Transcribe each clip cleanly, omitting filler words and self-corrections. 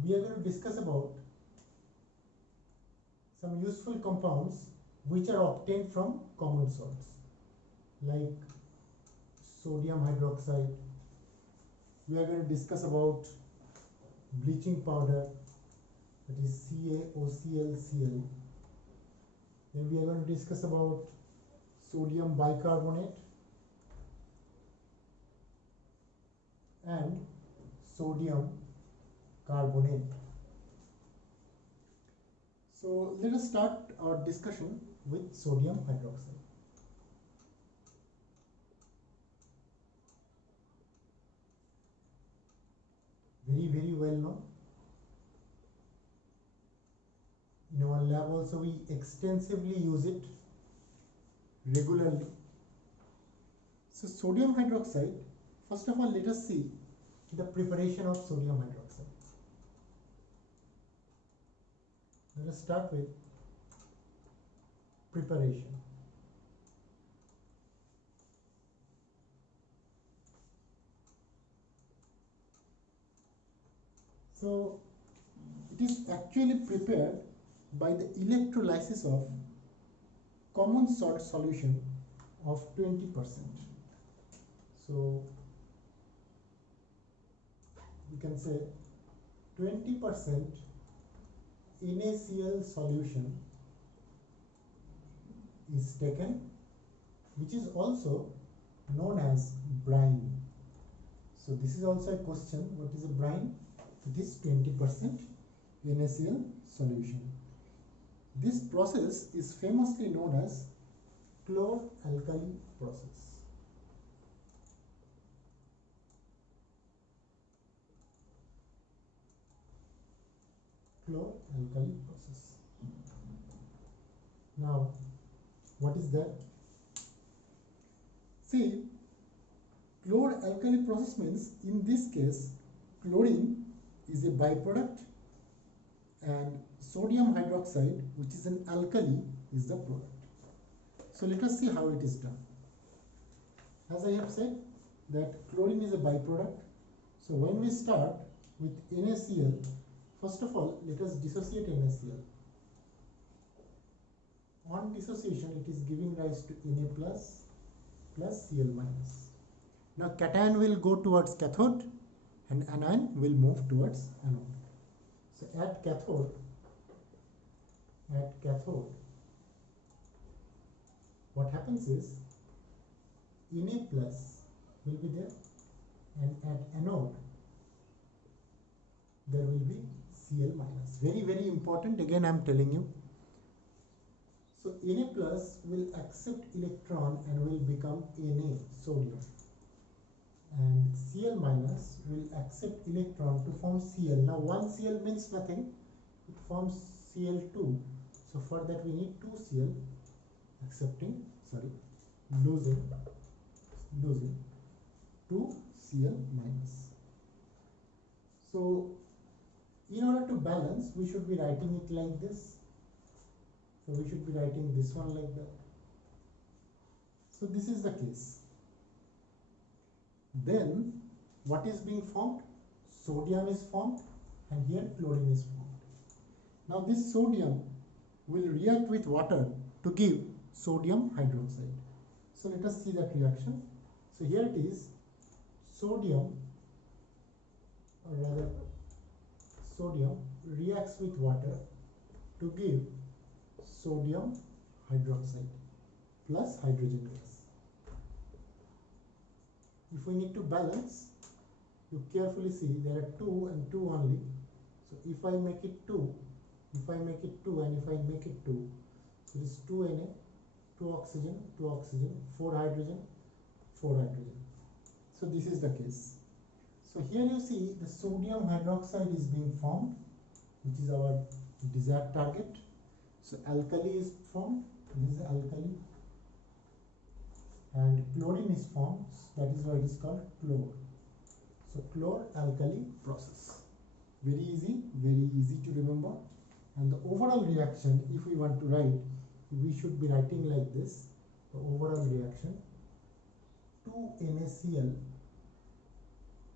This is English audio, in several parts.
we are going to discuss about some useful compounds which are obtained from common salts like sodium hydroxide. We are going to discuss about bleaching powder, that is CaOClCl. Then we are going to discuss about sodium bicarbonate and sodium carbonate. So let us start our discussion with sodium hydroxide. Very well known. In our lab also we extensively use it regularly. So sodium hydroxide, first of all let us see the preparation of sodium hydroxide. Let us start with preparation. So it is actually prepared by the electrolysis of common salt solution of 20%. So we can say 20% NaCl solution is taken, which is also known as brine. So this is also a question, what is a brine? It is 20% NaCl solution. This process is famously known as chlor-alkali process. Chlor-alkali process. Now, what is that? See, chlor-alkali process means in this case, chlorine is a byproduct and sodium hydroxide, which is an alkali, is the product. So let us see how it is done. As I have said that chlorine is a byproduct. So when we start with NaCl, first of all let us dissociate NaCl. On dissociation it is giving rise to Na plus Cl minus. Now cation will go towards cathode and anion will move towards anode. So at cathode, what happens is Na plus will be there and at anode there will be Cl minus. Very important, again I am telling you. So Na plus will accept electron and will become Na, sodium, and Cl minus will accept electron to form Cl. Now one Cl means nothing, it forms Cl2. So for that we need 2 Cl losing 2 Cl minus. So in order to balance we should be writing it like this. So we should be writing this one like that. So this is the case. Then what is being formed? Sodium is formed and here chlorine is formed. Now this sodium will react with water to give sodium hydroxide. So let us see that reaction. So here it is, sodium reacts with water to give sodium hydroxide plus hydrogen gas. If we need to balance, you carefully see there are 2 and 2 only. So if I make it 2, and if I make it 2, so it is 2 Na, 2 oxygen, 4 hydrogen. So this is the case. So here you see the sodium hydroxide is being formed, which is our desired target. So alkali is formed, this is alkali, and chlorine is formed, that is why it is called chlor. So chlor-alkali process. Very easy to remember. And the overall reaction, if we want to write, we should be writing like this. The overall reaction, 2 NaCl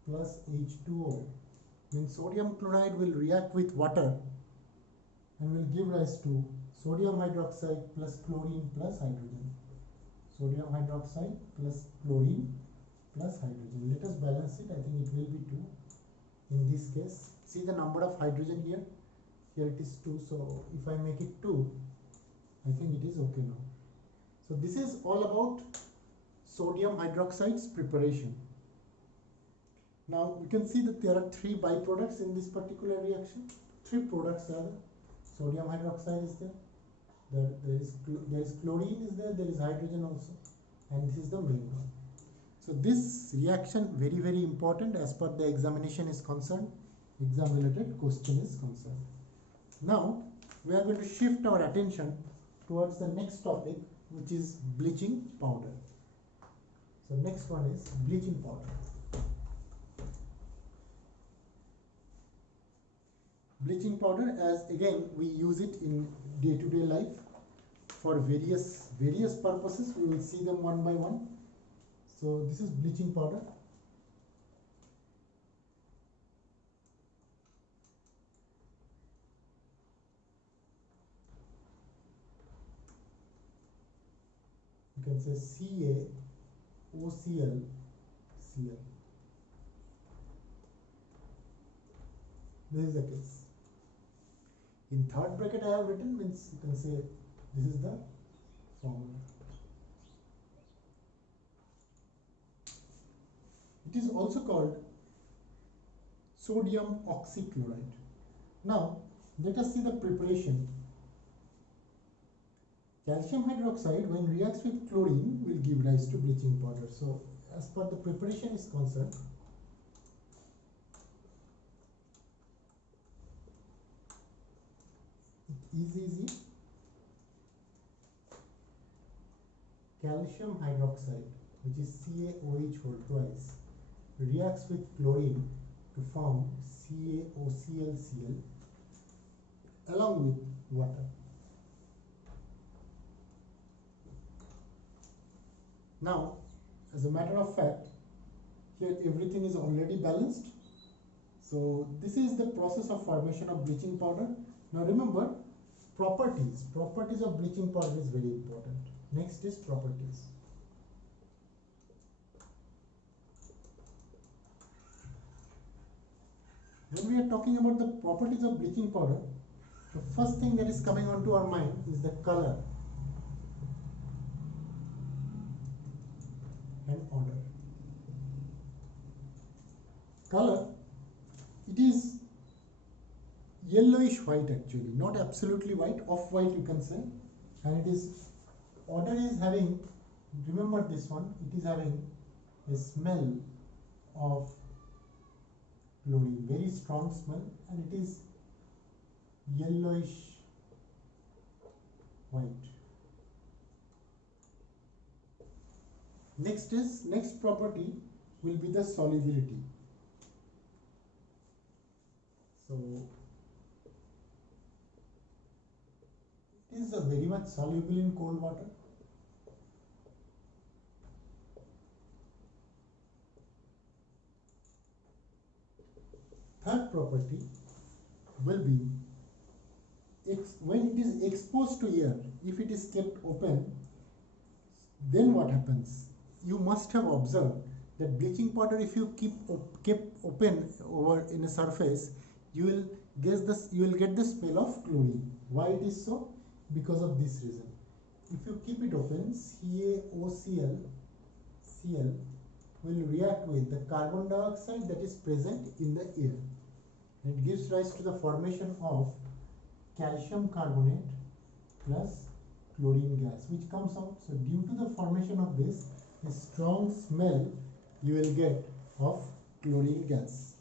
plus H2O means sodium chloride will react with water and will give rise to sodium hydroxide plus chlorine plus hydrogen. Sodium hydroxide plus chlorine plus hydrogen. Let us balance it. I think it will be 2 in this case. See the number of hydrogen here. Here it is 2. So if I make it 2, I think it is okay now. So this is all about sodium hydroxide's preparation. Now we can see that there are 3 byproducts in this particular reaction. 3 products rather. Sodium hydroxide is there. There is chlorine is there. There is hydrogen also, and this is the main one. So this reaction very important as per the examination is concerned. Exam related question is concerned. Now we are going to shift our attention towards the next topic, which is bleaching powder. So next one is bleaching powder. Bleaching powder, as again we use it in day-to-day life for various purposes. We will see them one by one. So this is bleaching powder. You can say CaOCl, Cl. This is the case. In third bracket I have written, means you can say this is the formula. It is also called sodium oxychloride. Now let us see the preparation. Calcium hydroxide, when reacts with chlorine, will give rise to bleaching powder. So as per the preparation is concerned, it is easy. Calcium hydroxide, which is CaOH whole twice, reacts with chlorine to form CaOClCl along with water. Now, as a matter of fact, here everything is already balanced. So this is the process of formation of bleaching powder. Now remember, properties of bleaching powder is very important. Next is properties. When we are talking about the properties of bleaching powder, the first thing that is coming onto our mind is the color and odor. Color, it is yellowish white actually, not absolutely white, off-white you can say, and it is, odor is having, remember this one, it is having a smell of chlorine, very strong smell, and it is yellowish white. Next property will be the solubility. So it is very much soluble in cold water. Third property will be when it is exposed to air, if it is kept open, then what happens? You must have observed that bleaching powder, if you kept open over in a surface, you will get the smell of chlorine. Why it is so? Because of this reason. If you keep it open, CaOCl will react with the carbon dioxide that is present in the air. It gives rise to the formation of calcium carbonate plus chlorine gas, which comes out. So due to the formation of this, a strong smell you will get of chlorine gas.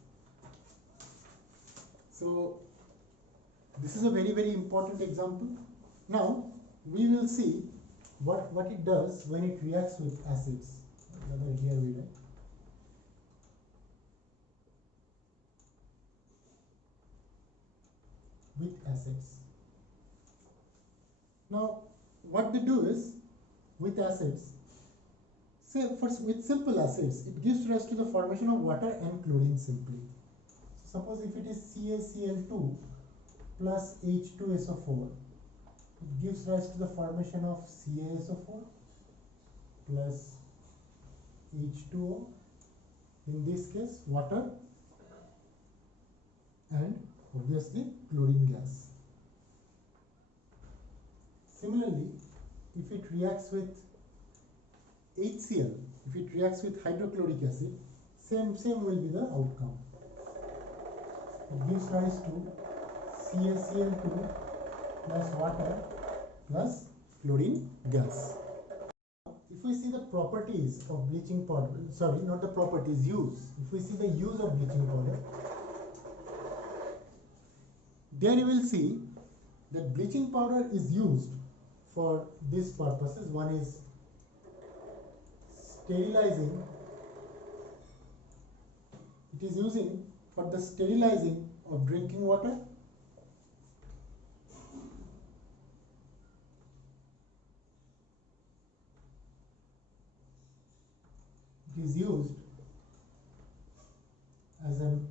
So this is a very important example. Now we will see what it does when it reacts with acids. Here we write with acids. Now what they do is, with acids, say first with simple acids, it gives rise to the formation of water and chlorine simply. So Suppose if it is CaCl2 plus H2SO4, it gives rise to the formation of CaSO4 plus H2O, in this case water, and obviously chlorine gas. Similarly, if it reacts with HCl, if it reacts with hydrochloric acid, same will be the outcome. It gives rise to CaCl2 plus water plus chlorine gas. If we see the properties of bleaching powder, sorry, not the properties, use. If we see the use of bleaching powder, there you will see that bleaching powder is used for these purposes. One is sterilizing. It is using for the sterilizing of drinking water. It is used as an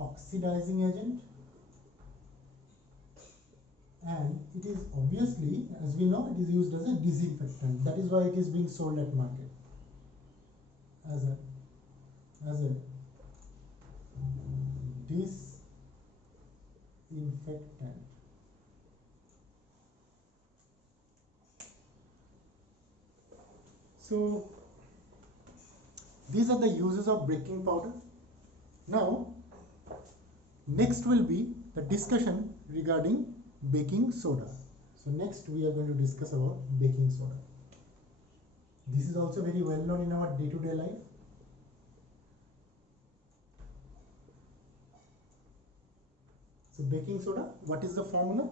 oxidizing agent, and it is obviously, as we know, it is used as a disinfectant. That is why it is being sold at market as a disinfectant. So these are the uses of baking powder. Now next will be the discussion regarding baking soda. So next we are going to discuss about baking soda. This is also very well known in our day-to-day life. So baking soda, what is the formula?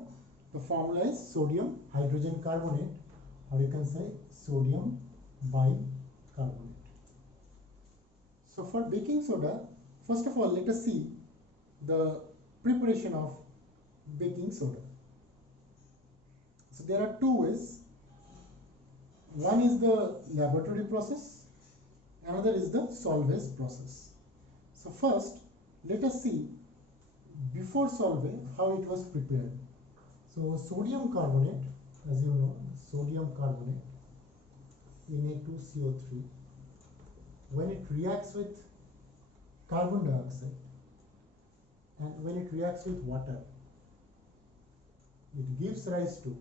The formula is sodium hydrogen carbonate, or you can say sodium bicarbonate. So for baking soda, first of all, let us see the preparation of baking soda. So there are two ways. One is the laboratory process, another is the solvay process. So first, let us see before solvay how it was prepared. So sodium carbonate, as you know, sodium carbonate, Na2CO3, when it reacts with carbon dioxide and when it reacts with water, it gives rise to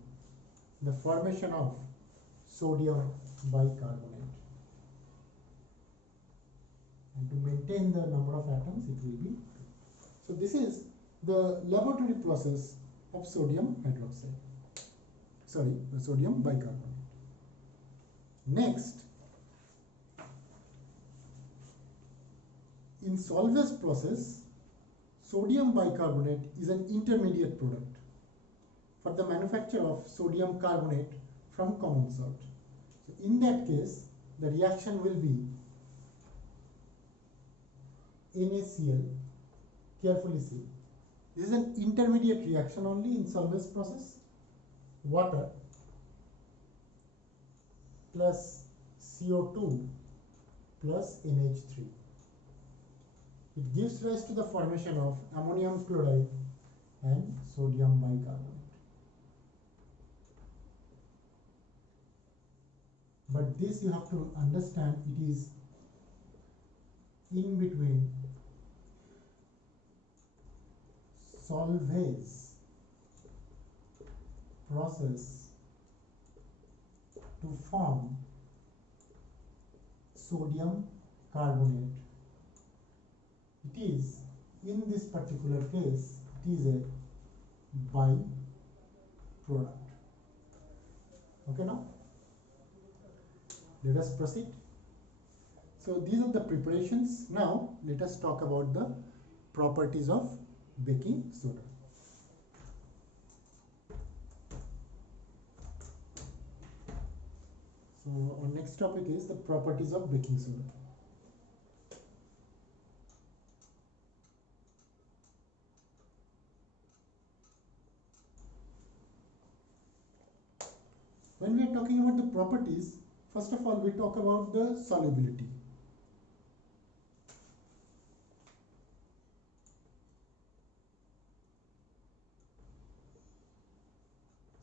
the formation of sodium bicarbonate. And to maintain the number of atoms, it will be 2. So this is the laboratory process of sodium hydroxide. Sorry, the sodium bicarbonate. Next, in solvay's process, sodium bicarbonate is an intermediate product for the manufacture of sodium carbonate from common salt. So in that case, the reaction will be NaCl, carefully see. This is an intermediate reaction only in solvay's process. Water plus CO2 plus NH3. It gives rise to the formation of ammonium chloride and sodium bicarbonate. But this you have to understand, it is in between solvay's process to form sodium carbonate. It is, in this particular case, it is a byproduct. Okay, now let us proceed. So these are the preparations. Now let us talk about the properties of baking soda. So our next topic is the properties of baking soda. When we are talking about the properties, first of all we talk about the solubility.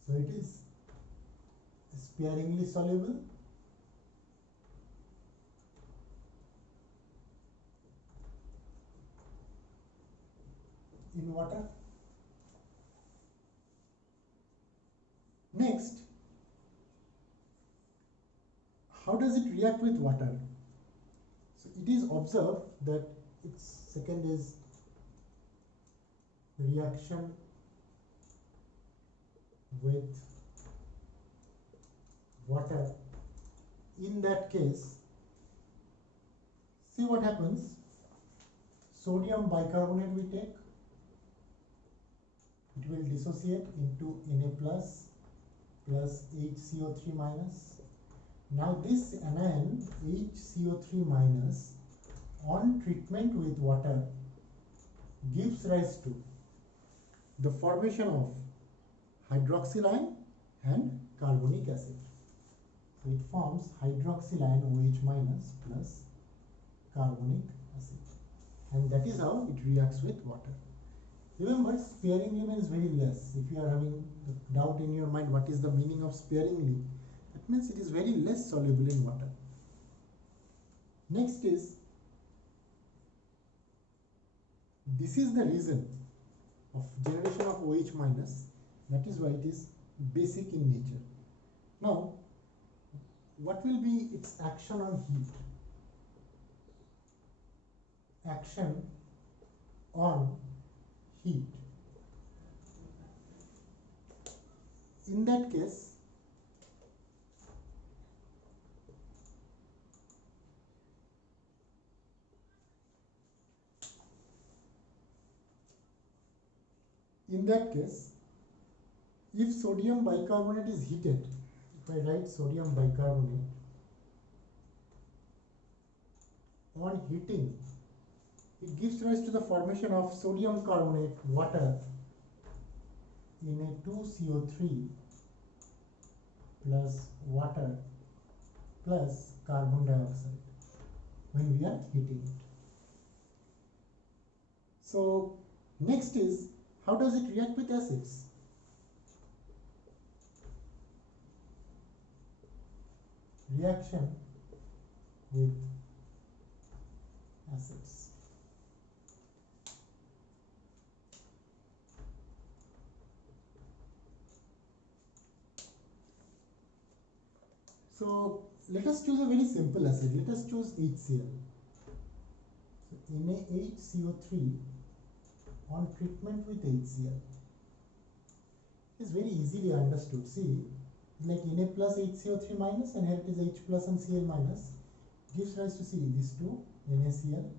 So it is sparingly soluble in water. Next, how does it react with water? So it is observed that its second is reaction with water. In that case, see what happens. Sodium bicarbonate we take, it will dissociate into Na plus HCO3 minus. Now this anion HCO3 minus on treatment with water gives rise to the formation of hydroxyl ion and carbonic acid. So it forms hydroxyl ion OH minus plus carbonic acid, and that is how it reacts with water. Remember, sparingly means very less. If you are having doubt in your mind what is the meaning of sparingly, that means it is very less soluble in water. Next is, this is the reason of generation of OH minus, that is why it is basic in nature. Now, what will be its action on heat? Action on heat. In that case, if sodium bicarbonate is heated, if I write sodium bicarbonate, on heating, it gives rise to the formation of sodium carbonate, water, Na2CO3 plus water plus carbon dioxide when we are heating it. So next is, how does it react with acids? Reaction with acids. So let us choose a very simple acid. Let us choose HCl. So NaHCO3 on treatment with HCl is very easily understood. See, like Na plus HCO3 minus, and here it is H plus and Cl minus, gives rise to, see, these two, NaCl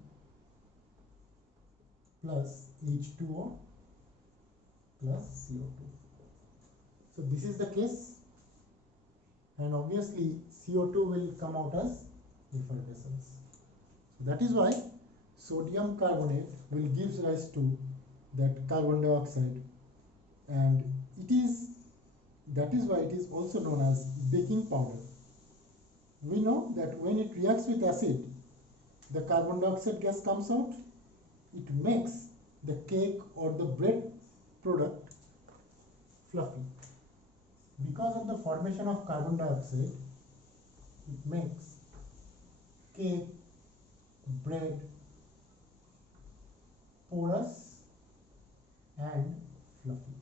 plus H2O plus CO2. So this is the case, and obviously CO2 will come out as effervescence. So that is why sodium carbonate will give rise to that carbon dioxide, and that is why it is also known as baking powder. We know that when it reacts with acid, the carbon dioxide gas comes out, it makes the cake or the bread product fluffy. Because of the formation of carbon dioxide, it makes cake, bread porous and fluffy.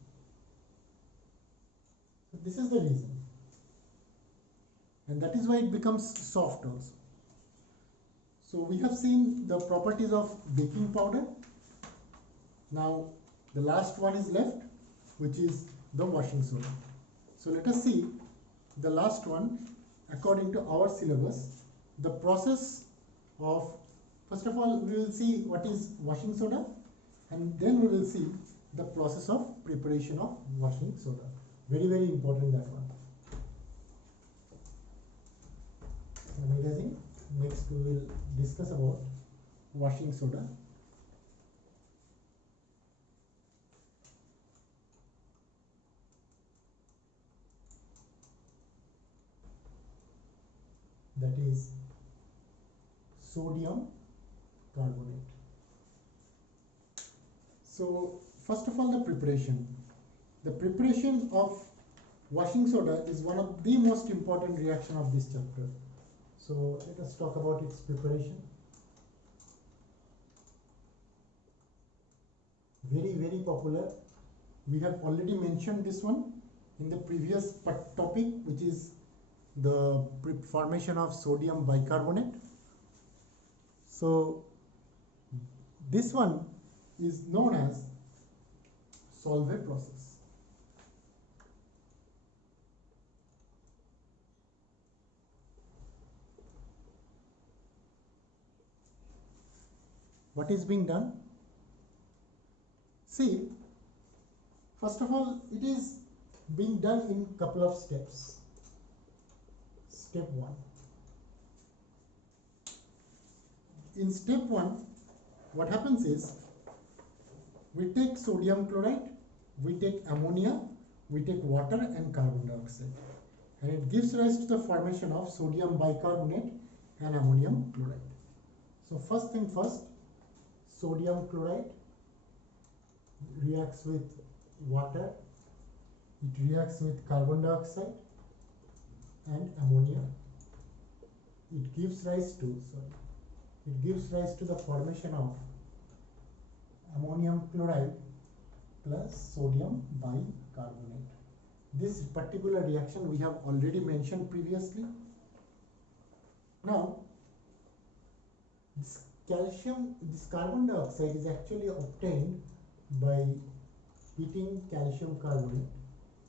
So this is the reason, and that is why it becomes soft also. So we have seen the properties of baking powder. Now the last one is left, which is the washing soda. So let us see the last one. According to our syllabus, the process of, first of all, we will see what is washing soda, and then we will see the process of preparation of washing soda. Very, very important, that one. Amazing. Next we will discuss about washing soda. That is sodium carbonate. So first of all, the preparation. The preparation of washing soda is one of the most important reaction of this chapter. So let us talk about its preparation. Very popular. We have already mentioned this one in the previous topic, which is the formation of sodium bicarbonate. So this one is known as Solvay process. What is being done? See, first of all, it is being done in couple of steps. Step 1. In step 1, what happens is, we take sodium chloride, we take ammonia, we take water and carbon dioxide, and it gives rise to the formation of sodium bicarbonate and ammonium chloride. So first thing first, sodium chloride reacts with water, it reacts with carbon dioxide and ammonia. It gives rise to the formation of ammonium chloride plus sodium bicarbonate. This particular reaction we have already mentioned previously. Now, this carbon dioxide is actually obtained by heating calcium carbonate,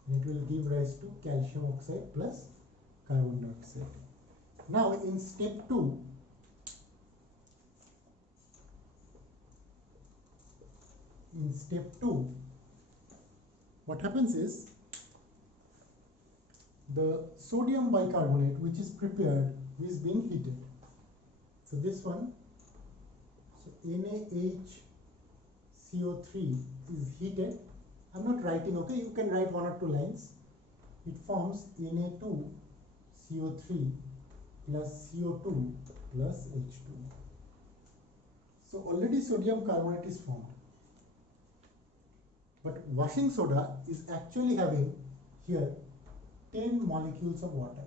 and it will give rise to calcium oxide plus carbon dioxide. Now in step 2, what happens is, the sodium bicarbonate which is prepared is being heated. So this one, so NaHCO3 is heated. I'm not writing, okay, you can write 1 or 2 lines. It forms Na2CO3 plus CO2 plus H2. So already sodium carbonate is formed. But washing soda is actually having here 10 molecules of water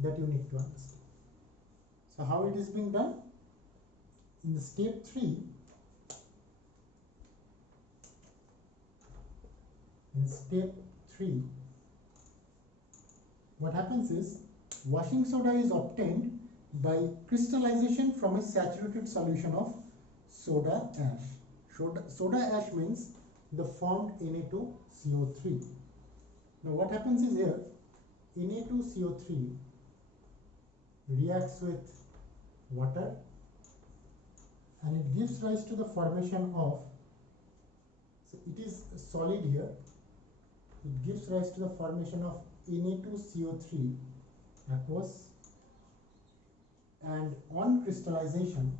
that you need to understand. So how it is being done? In the step 3, what happens is, washing soda is obtained by crystallization from a saturated solution of soda ash. Soda ash means the formed Na2CO3. Now what happens is here, Na2CO3 reacts with water and it gives rise to the formation of, so it is solid here, it gives rise to the formation of Na2CO3 aqueous, and on crystallization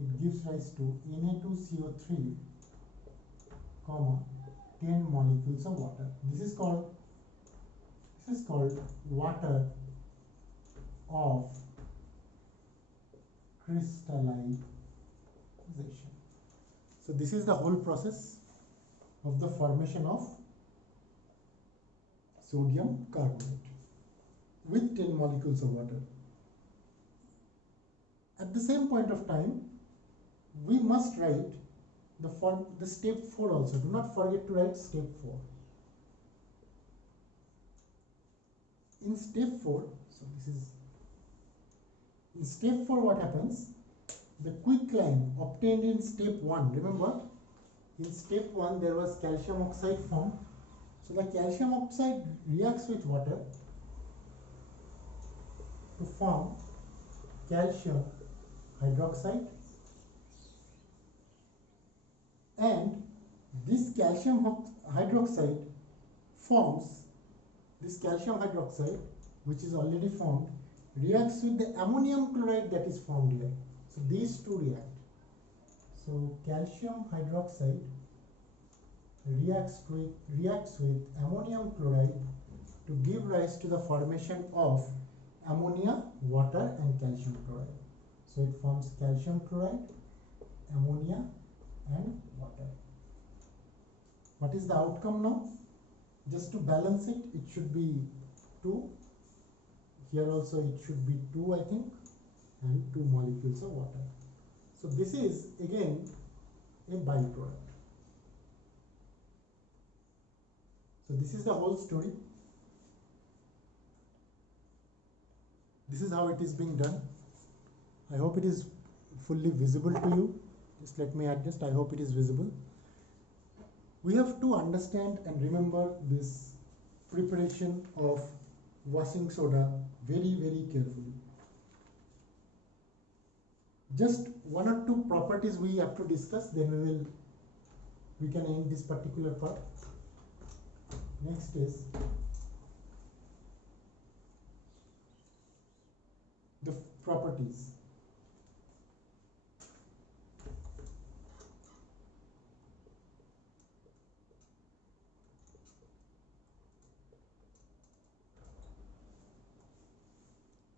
it gives rise to Na2CO3 comma 10 molecules of water. This is called water of crystallization. So this is the whole process of the formation of sodium carbonate with 10 molecules of water. At the same point of time, we must write the step 4 also. Do not forget to write step 4. In step 4, in step 4 what happens? The quicklime obtained in step 1, remember, in step 1 there was calcium oxide formed. So the calcium oxide reacts with water to form calcium hydroxide, and this calcium hydroxide which is already formed, reacts with the ammonium chloride that is formed here. So these two react. So calcium hydroxide reacts with ammonium chloride to give rise to the formation of ammonia, water and calcium chloride. So it forms calcium chloride, ammonia and water. What is the outcome now? Just to balance it, it should be 2. Here also it should be 2, I think, and 2 molecules of water. So this is again a byproduct. So this is the whole story. This is how it is being done. I hope it is fully visible to you. Just let me adjust. I hope it is visible. We have to understand and remember this preparation of washing soda very, very carefully. Just 1 or 2 properties we have to discuss, then we can end this particular part. Next is the properties.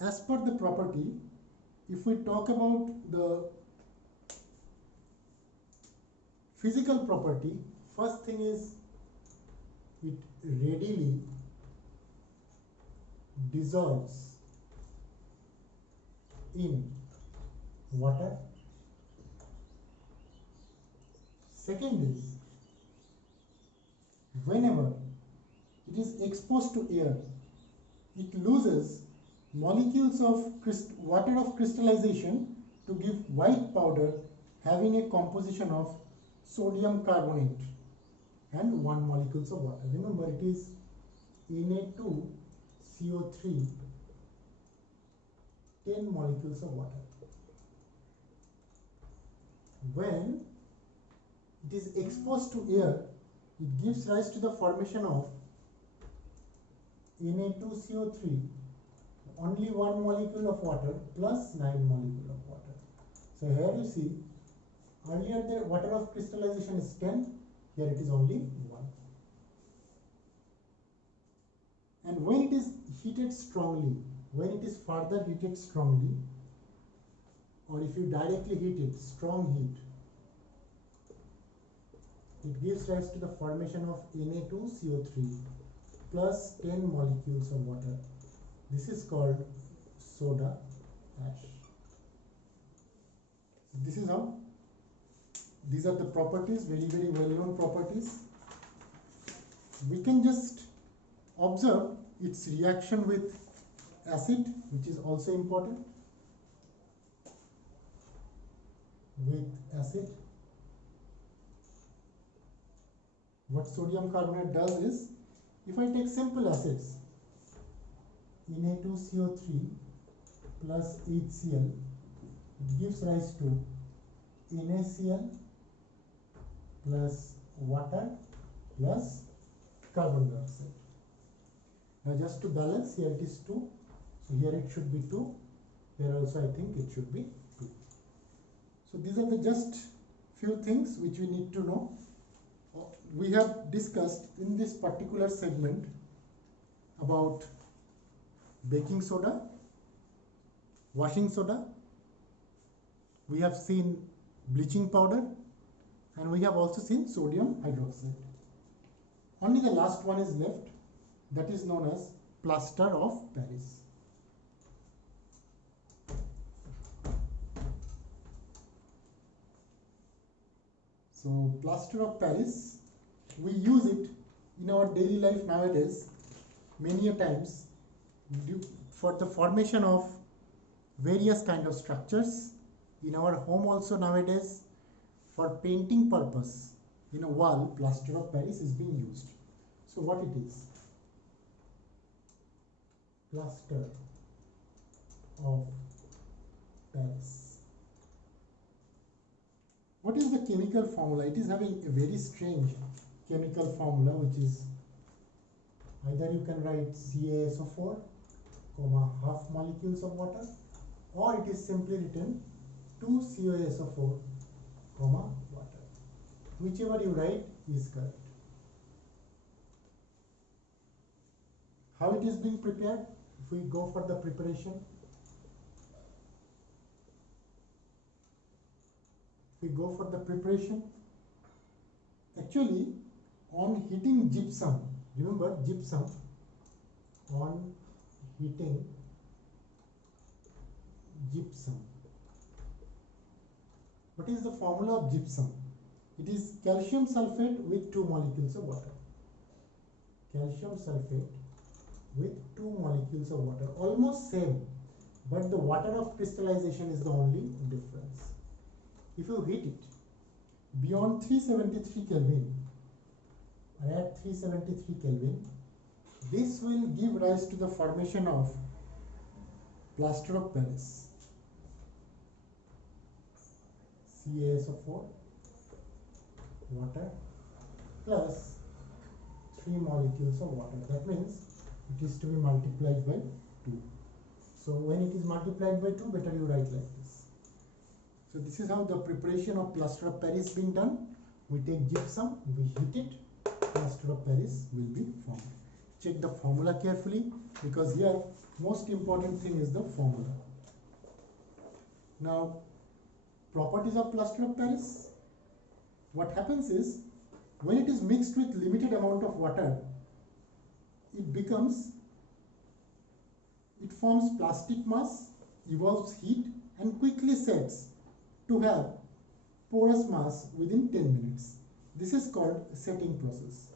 As per the property, if we talk about the physical property, first thing is it readily dissolves in water. Second is, whenever it is exposed to air, it loses molecules of water of crystallization to give white powder having a composition of sodium carbonate and 1 molecules of water. Remember, it is Na2CO3, 10 molecules of water. When it is exposed to air, it gives rise to the formation of Na2CO3, only 1 molecule of water plus 9 molecule of water. So here you see, earlier the water of crystallization is 10, here it is only 1. And when it is heated strongly, when it is further heated strongly, or if you directly heat it, strong heat, it gives rise to the formation of Na2CO3 plus 10 molecules of water. This is called soda ash. This is how. These are the properties, very, very well-known properties. We can just observe its reaction with acid, which is also important. With acid, what sodium carbonate does is, if I take simple acids, Na2CO3 plus HCl, it gives rise to NaCl plus water plus carbon dioxide. Now just to balance, here it is 2, so here it should be 2, here also I think it should be 2. So these are the just few things which we need to know. We have discussed in this particular segment about baking soda, washing soda, we have seen bleaching powder, and we have also seen sodium hydroxide. Only the last one is left, that is known as plaster of Paris. So plaster of Paris, we use it in our daily life nowadays many a times for the formation of various kind of structures. In our home also nowadays, for painting purpose, in a wall, plaster of Paris is being used. So what it is? Plaster of Paris. What is the chemical formula? It is having a very strange chemical formula, which is either you can write CaSO4, half molecules of water, or it is simply written 2CaSO4, water. Whichever you write is correct. How it is being prepared? If we go for the preparation, Actually, on heating gypsum, remember gypsum, on heating gypsum, what is the formula of gypsum? It is calcium sulfate with 2 molecules of water. Calcium sulfate with 2 molecules of water, almost same, but the water of crystallization is the only difference. If you heat it beyond 373 Kelvin, or at 373 Kelvin, this will give rise to the formation of plaster of Paris, CaSO4, water plus 3 molecules of water. That means it is to be multiplied by 2. So when it is multiplied by 2, better you write like this. So this is how the preparation of plaster of Paris being done. We take gypsum, we heat it, plaster of Paris will be formed. Check the formula carefully, because here most important thing is the formula. Now, properties of plaster of Paris. What happens is, when it is mixed with limited amount of water, it forms plastic mass, evolves heat, and quickly sets to have porous mass within 10 minutes. This is called setting process.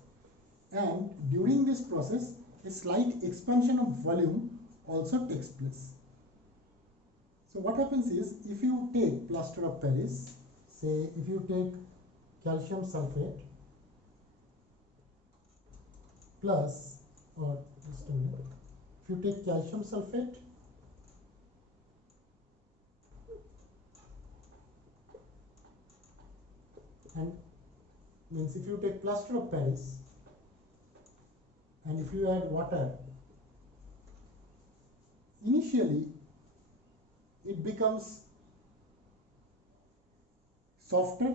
And during this process, a slight expansion of volume also takes place. So what happens is, if you take plaster of Paris, say if you take calcium sulfate plus, or just a minute, if you take calcium sulfate and means if you take plaster of Paris and if you add water, initially it becomes softer,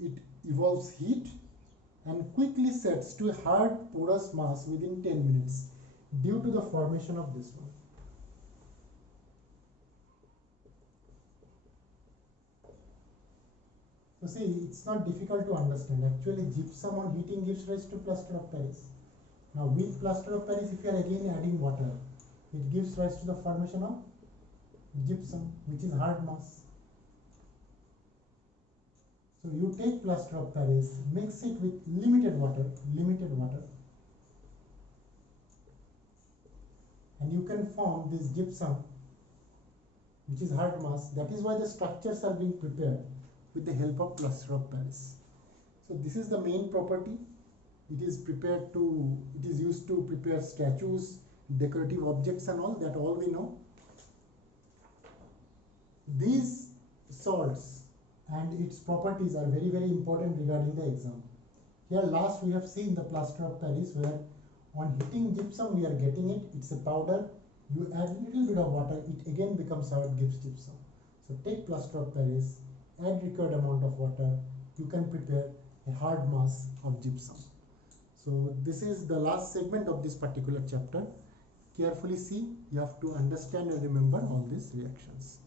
it evolves heat and quickly sets to a hard porous mass within 10 minutes due to the formation of this one. So see, it's not difficult to understand. Actually, gypsum on heating gives rise to plaster of Paris. Now with plaster of Paris, if you are again adding water, it gives rise to the formation of gypsum, which is hard mass. So you take plaster of Paris, mix it with limited water, and you can form this gypsum, which is hard mass. That is why the structures are being prepared with the help of plaster of Paris. So this is the main property. It is used to prepare statues, decorative objects and all, that all we know. These salts and its properties are very, very important regarding the exam. Here last we have seen the plaster of Paris, where on heating gypsum we are getting it, it's a powder, you add a little bit of water, it again becomes how it gives gypsum. So take plaster of Paris, add required amount of water, you can prepare a hard mass of gypsum. So this is the last segment of this particular chapter. Carefully see, you have to understand and remember all these reactions.